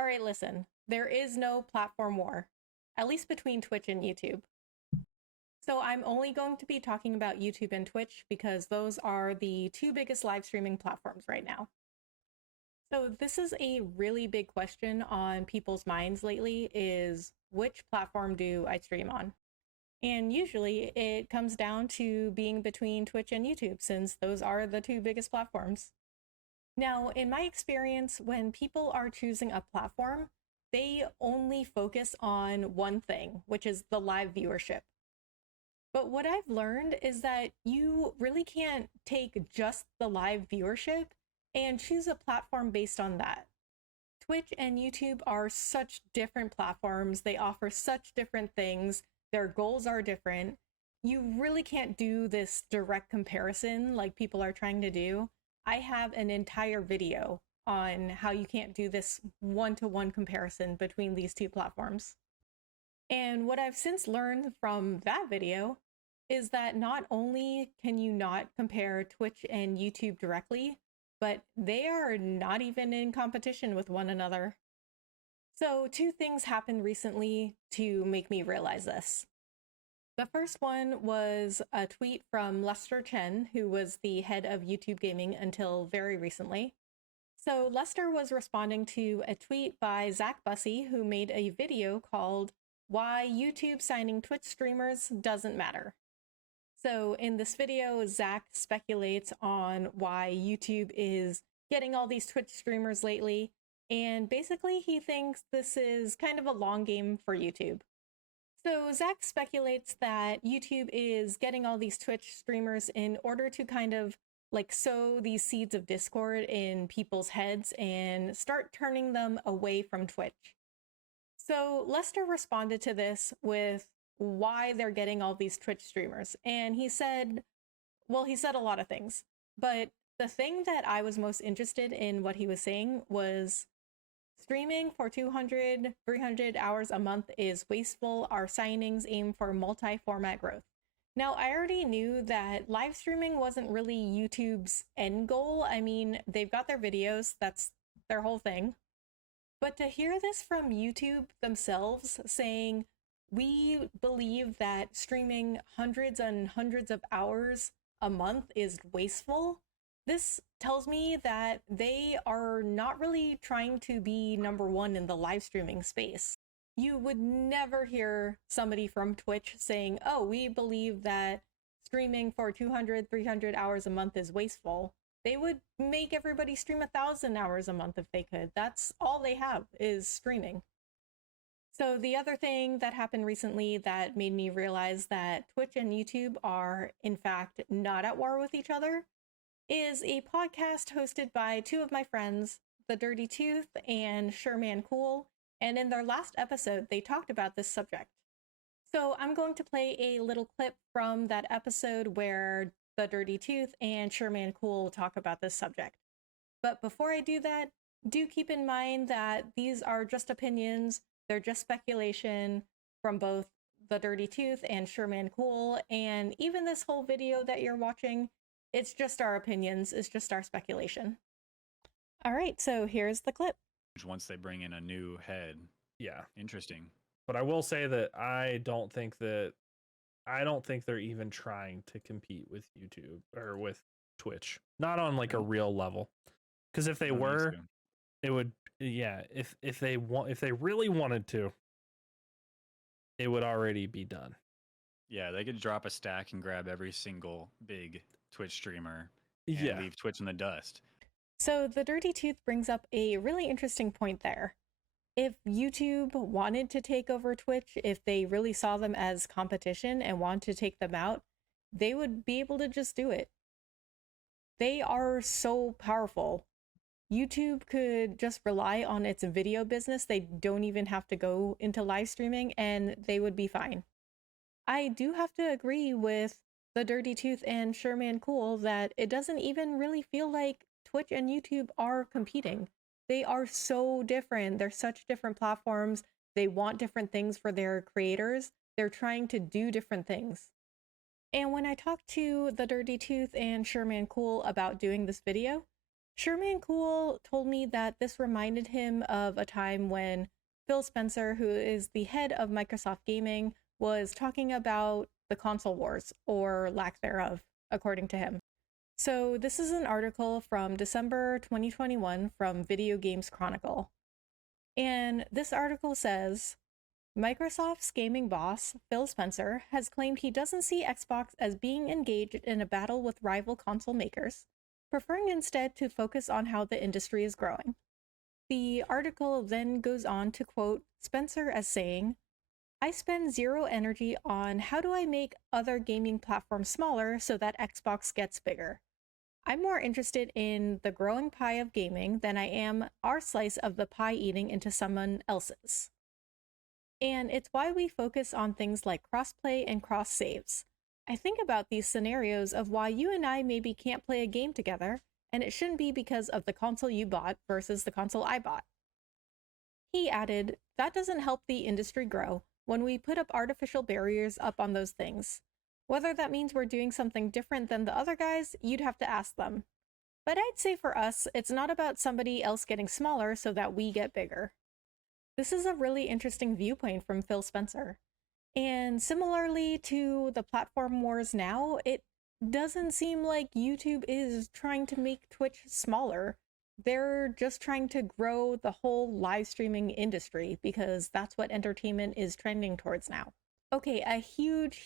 All right, listen, there is no platform war, at least between Twitch and YouTube. So I'm only going to be talking about YouTube and Twitch because those are the two biggest live streaming platforms right now. So this is a really big question on people's minds lately, is which platform do I stream on? And usually it comes down to being between Twitch and YouTube, since those are the two biggest platforms. Now, in my experience, when people are choosing a platform, they only focus on one thing, which is the live viewership. But what I've learned is that you really can't take just the live viewership and choose a platform based on that. Twitch and YouTube are such different platforms. They offer such different things. Their goals are different. You really can't do this direct comparison like people are trying to do. I have an entire video on how you can't do this one-to-one comparison between these two platforms. And what I've since learned from that video is that not only can you not compare Twitch and YouTube directly, but they are not even in competition with one another. So two things happened recently to make me realize this. The first one was a tweet from Lester Chen, who was the head of YouTube gaming until very recently. So Lester was responding to a tweet by Zach Bussey, who made a video called "Why YouTube Signing Twitch Streamers Doesn't Matter." So in this video, Zach speculates on why YouTube is getting all these Twitch streamers lately, and basically he thinks this is kind of a long game for YouTube. So Zach speculates that YouTube is getting all these Twitch streamers in order to kind of like sow these seeds of discord in people's heads and start turning them away from Twitch. So Lester responded to this with why they're getting all these Twitch streamers. And he said a lot of things, but the thing that I was most interested in what he was saying was streaming for 200, 300 hours a month is wasteful. Our signings aim for multi-format growth. Now, I already knew that live streaming wasn't really YouTube's end goal. I mean, they've got their videos, that's their whole thing. But to hear this from YouTube themselves saying, we believe that streaming hundreds and hundreds of hours a month is wasteful, this tells me that they are not really trying to be number one in the live streaming space. You would never hear somebody from Twitch saying, oh, we believe that streaming for 200, 300 hours a month is wasteful. They would make everybody stream 1,000 hours a month if they could. That's all they have is streaming. So the other thing that happened recently that made me realize that Twitch and YouTube are, in fact, not at war with each other is a podcast hosted by two of my friends, The Dirty Tooth and SureManCool, and in their last episode, they talked about this subject. So I'm going to play a little clip from that episode where The Dirty Tooth and SureManCool talk about this subject. But before I do that, do keep in mind that these are just opinions. They're just speculation from both The Dirty Tooth and SureManCool, and even this whole video that you're watching, it's just our opinions, it's just our speculation. All right, so here's the clip. Once they bring in a new head. Yeah. Interesting. But I will say that I don't think they're even trying to compete with YouTube or with Twitch. Not on like a real level. Because if they were, it would, yeah, if they really wanted to, it would already be done. Yeah, they could drop a stack and grab every single big Twitch streamer and leave Twitch in the dust. So The Dirty Tooth brings up a really interesting point there. If YouTube wanted to take over Twitch, if they really saw them as competition and wanted to take them out, they would be able to just do it. They are so powerful. YouTube could just rely on its video business. They don't even have to go into live streaming and they would be fine. I do have to agree with The Dirty Tooth and SureManCool that it doesn't even really feel like Twitch and YouTube are competing. They are so different. They're such different platforms. They want different things for their creators. They're trying to do different things. And when I talked to The Dirty Tooth and SureManCool about doing this video, SureManCool told me that this reminded him of a time when Phil Spencer, who is the head of Microsoft Gaming, was talking about the console wars, or lack thereof, according to him. So this is an article from December 2021 from Video Games Chronicle. And this article says, Microsoft's gaming boss, Phil Spencer, has claimed he doesn't see Xbox as being engaged in a battle with rival console makers, preferring instead to focus on how the industry is growing. The article then goes on to quote Spencer as saying, I spend zero energy on how do I make other gaming platforms smaller so that Xbox gets bigger. I'm more interested in the growing pie of gaming than I am our slice of the pie eating into someone else's. And it's why we focus on things like crossplay and cross saves. I think about these scenarios of why you and I maybe can't play a game together, and it shouldn't be because of the console you bought versus the console I bought. He added, that doesn't help the industry grow when we put up artificial barriers up on those things. Whether that means we're doing something different than the other guys, you'd have to ask them. But I'd say for us, it's not about somebody else getting smaller so that we get bigger. This is a really interesting viewpoint from Phil Spencer. And similarly to the platform wars now, it doesn't seem like YouTube is trying to make Twitch smaller. They're just trying to grow the whole live streaming industry because that's what entertainment is trending towards now. Okay, a huge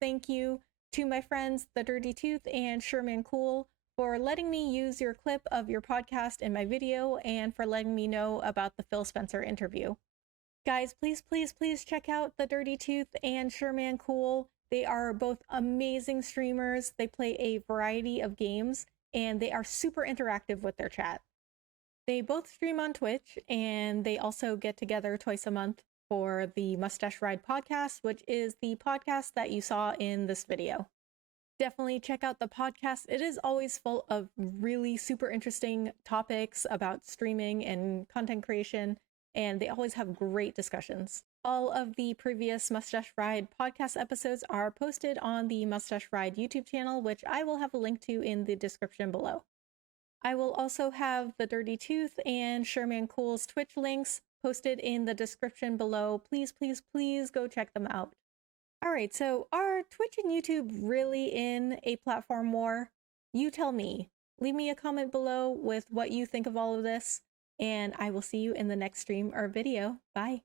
thank you to my friends, The Dirty Tooth and SureManCool, for letting me use your clip of your podcast in my video and for letting me know about the Phil Spencer interview. Guys, please check out The Dirty Tooth and SureManCool. They are both amazing streamers. They play a variety of games and they are super interactive with their chat. They both stream on Twitch and they also get together twice a month for the Mustache Ride podcast, which is the podcast that you saw in this video. Definitely check out the podcast. It is always full of really super interesting topics about streaming and content creation, and they always have great discussions. All of the previous Mustache Ride podcast episodes are posted on the Mustache Ride YouTube channel, which I will have a link to in the description below. I will also have The Dirty Tooth and SureManCool's Twitch links posted in the description below. Please go check them out. Alright, so are Twitch and YouTube really in a platform war? You tell me. Leave me a comment below with what you think of all of this, and I will see you in the next stream or video. Bye.